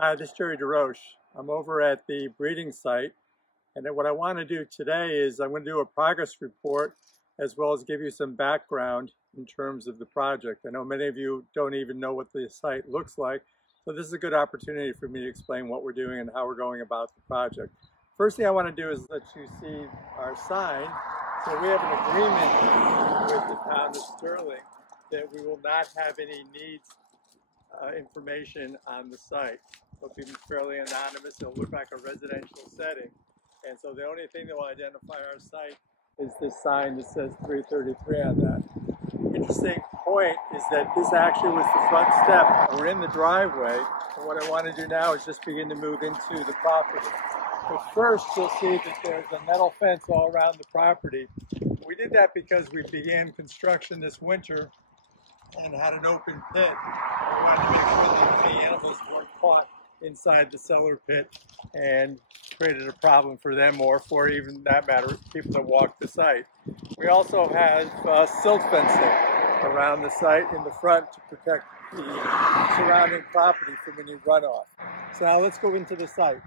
Hi, this is Jerry DeRoche. I'm over at the breeding site, and what I want to do today is I'm going to do a progress report as well as give you some background in terms of the project. I know many of you don't even know what the site looks like, so this is a good opportunity for me to explain what we're doing and how we're going about the project. First thing I want to do is let you see our sign. So we have an agreement with the town of Sterling that we will not have any NEADS information on the site. It'll be fairly anonymous. It'll look like a residential setting. And so the only thing that will identify our site is this sign that says 333 on that. Interesting point is that this actually was the front step. We're in the driveway, and what I want to do now is just begin to move into the property. But first, you'll see that there's a metal fence all around the property. We did that because we began construction this winter and had an open pit. We wanted to make sure that the animals weren't caught inside the cellar pit and created a problem for them, or for even that matter, people that walk the site. We also have silt fencing around the site in the front to protect the surrounding property from any runoff. So now let's go into the site.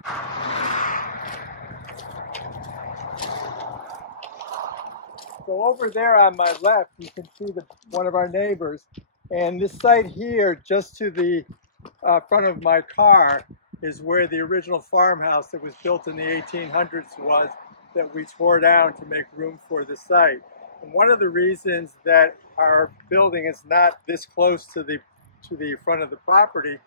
So over there on my left, you can see one of our neighbors. And this site here, just to the front of my car, is where the original farmhouse that was built in the 1800s was, that we tore down to make room for the site. And one of the reasons that our building is not this close to the front of the property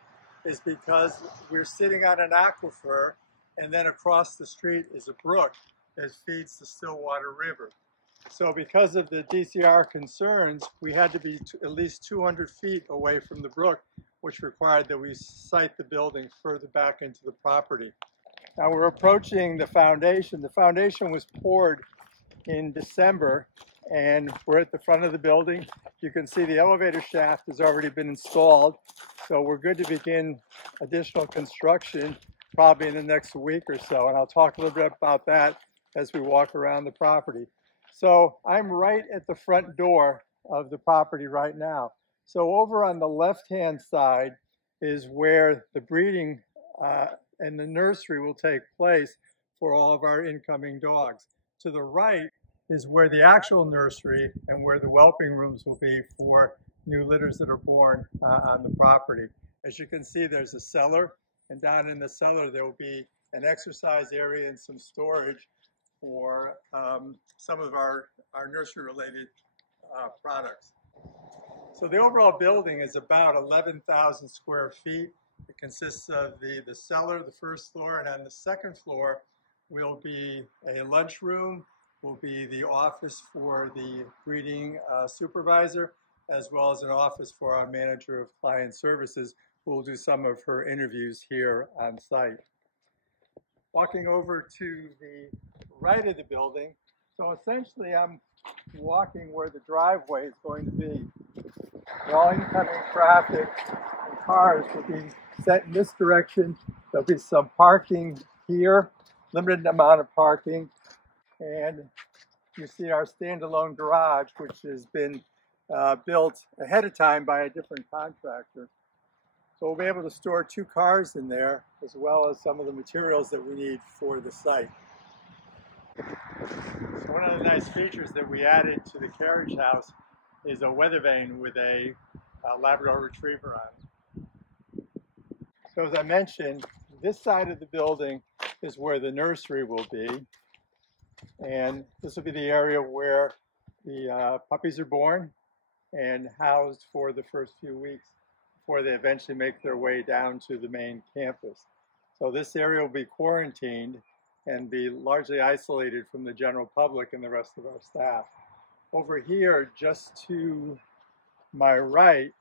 is because we're sitting on an aquifer, and then across the street is a brook that feeds the Stillwater River. So because of the DCR concerns, we had to be at least 200 feet away from the brook, which required that we site the building further back into the property. Now we're approaching the foundation. The foundation was poured in December, and we're at the front of the building. You can see the elevator shaft has already been installed, so we're good to begin additional construction probably in the next week or so, and I'll talk a little bit about that as we walk around the property. So I'm right at the front door of the property right now. So over on the left-hand side is where the breeding and the nursery will take place for all of our incoming dogs. To the right is where the actual nursery and where the whelping rooms will be for new litters that are born on the property. As you can see, there's a cellar, and down in the cellar there will be an exercise area and some storage for some of our nursery-related products. So the overall building is about 11,000 square feet. It consists of the cellar, the first floor, and on the second floor will be a lunchroom, will be the office for the breeding supervisor, as well as an office for our manager of client services, who will do some of her interviews here on site. Walking over to the right of the building, so essentially I'm walking where the driveway is going to be. All incoming traffic and cars will be set in this direction. There'll be some parking here, limited amount of parking, and you see our standalone garage, which has been built ahead of time by a different contractor. So we'll be able to store 2 cars in there, as well as some of the materials that we need for the site. So one of the nice features that we added to the carriage house is a weather vane with a Labrador Retriever on it. So as I mentioned, this side of the building is where the nursery will be. And this will be the area where the puppies are born and housed for the first few weeks before they eventually make their way down to the main campus. So this area will be quarantined and be largely isolated from the general public and the rest of our staff. Over here, just to my right,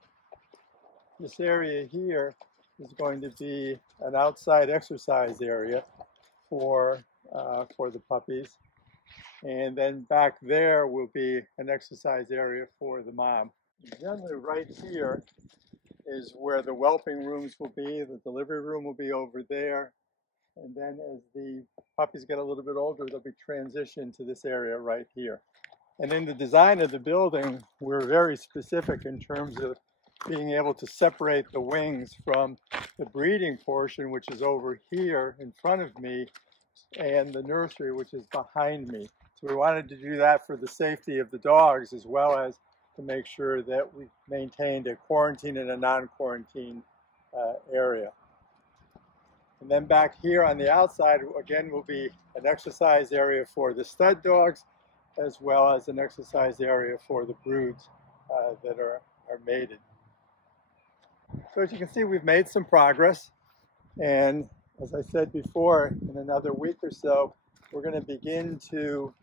this area here is going to be an outside exercise area for the puppies. And then back there will be an exercise area for the mom. Generally right here is where the whelping rooms will be. The delivery room will be over there. And then as the puppies get a little bit older, they'll be transitioned to this area right here. And in the design of the building, we're very specific in terms of being able to separate the wings from the breeding portion, which is over here in front of me, and the nursery, which is behind me. So we wanted to do that for the safety of the dogs, as well as to make sure that we maintained a quarantine and a non-quarantine area. And then back here on the outside, again, will be an exercise area for the stud dogs, as well as an exercise area for the broods that are mated. So as you can see, we've made some progress. And as I said before, in another week or so, we're going to begin to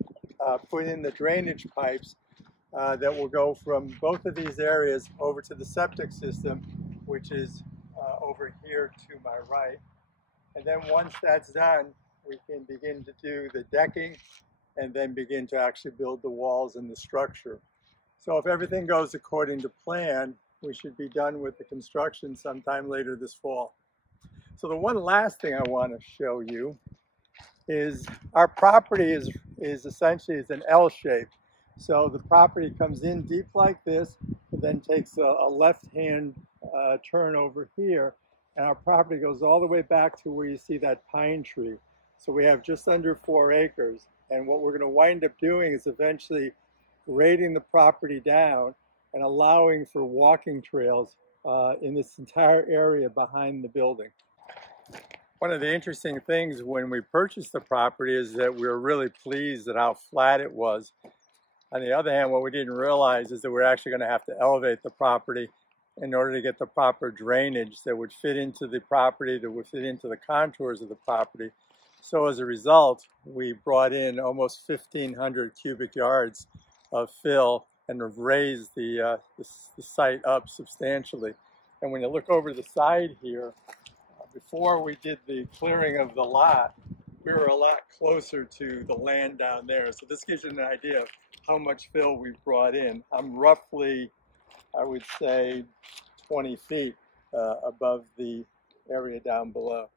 put in the drainage pipes that will go from both of these areas over to the septic system, which is over here to my right. And then once that's done, we can begin to do the decking and then begin to actually build the walls and the structure. So if everything goes according to plan, we should be done with the construction sometime later this fall. So the one last thing I want to show you is our property is essentially an L shape. So the property comes in deep like this, and then takes a left-hand turn over here, and our property goes all the way back to where you see that pine tree. So we have just under 4 acres, and what we're going to wind up doing is eventually grading the property down and allowing for walking trails in this entire area behind the building. One of the interesting things when we purchased the property is that we were really pleased at how flat it was. On the other hand, what we didn't realize is that we're actually going to have to elevate the property in order to get the proper drainage that would fit into the property, that would fit into the contours of the property. So as a result, we brought in almost 1,500 cubic yards of fill and have raised the site up substantially. And when you look over the side here, before we did the clearing of the lot, we were a lot closer to the land down there. So this gives you an idea of how much fill we've brought in. I'm roughly, I would say, 20 feet above the area down below.